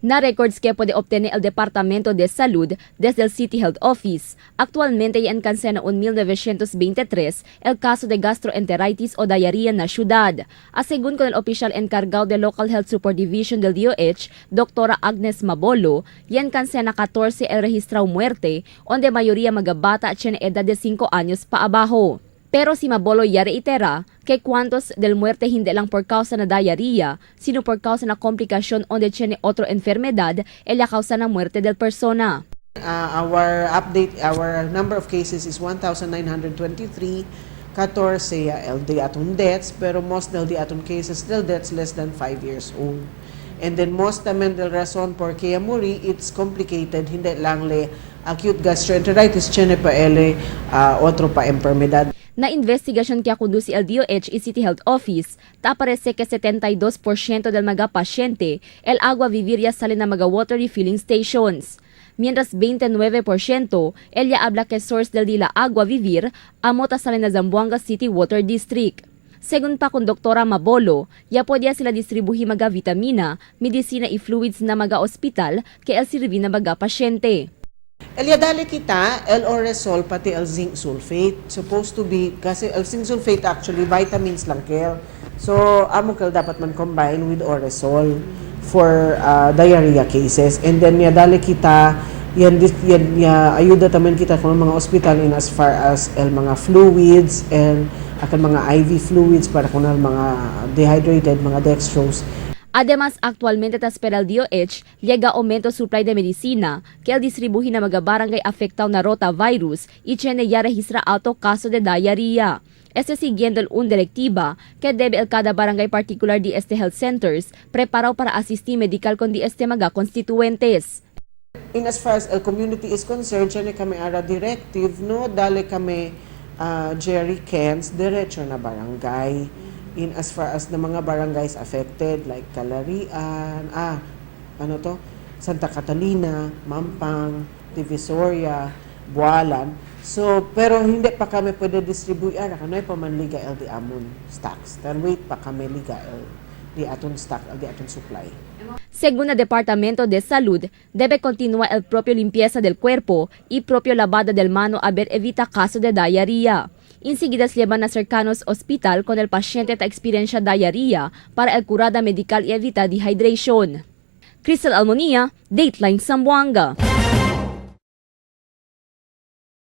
Na records que puede obtener el Departamento de Salud desde el City Health Office. Actualmente ya alcanza en 1923 el caso de gastroenteritis o diarrea en la ciudad. Según con el oficial encargado de Local Health Support Division del DOH, Dr. Agnes Mabolo, ya alcanza na 14 el registrado muerte, donde mayoría magabata at tiene edad de 5 años pa abajo. Pero si Mabolo ya reitera que cuantos del muerte hindi lang por causa na diarrhea, sino por causa na komplikasyon onde tiene otro enfermedad, el causa na muerte del persona. Our number of cases is 1,923, 14 LD aton deaths, pero most LD aton cases still deaths less than 5 years old. And then most naman del rason por kaya muri, it's complicated, hindi lang le acute gastroenteritis, tiene pa otro pa enfermedad. Na investigasyon kaya kundo si LDOH y City Health Office, aparece que 72% del mga pasyente el agua vivir ya sale na mga water refilling stations. Mientras 29% el ya habla que source del dila agua vivir amota sale na Zamboanga City Water District. Según pa kung Doktora Mabolo, ya podya sila distribuhi mga vitamina, medisina y fluids na mga ospital ke el sirvi na mga pasyente. Dali kita, L-Oresol, pati L-Zinc sulfate. Supposed to be, kasi L-Zinc sulfate actually, vitamins lang kel. So, amo kel dapat man combine with Oresol for diarrhea cases. And then, dali kita, ayuda taman kita kung mga ospital in as far as mga fluids and akan mga IV fluids para kung mga dehydrated, mga dextrose. Además, actualmente ta espera el DOH llega aumento supply de medicina que el distribuhi na mga barangay afectado na rotavirus y tiene ya registra alto caso de diarrhea. Siguiendo un directiva que debe el cada barangay particular de este health centers preparado para asistir medical con de este mga constituentes. In as far as el community is concerned, tiene kami ara directive, no? Dali kami jerry cans, diretso na barangay. In as far as the mga barangays affected like Calarian, Santa Catalina, Mampang, Divisoria, Bualan. So, pero hindi pa kami pwede distribute kanoy pa man liga LD amon stocks. Then wait pa kami liga di aton stock, di aton supply. Según el Departamento de Salud, debe continuar el propio limpieza del cuerpo y propio lavada del mano a ver evita caso de diarrhea. Enseguida se llevan a cercanos hospital con el paciente ta experiencia diarrhea para el curada medical y evita dehydration. Crystal Almonía, Dateline Zamboanga.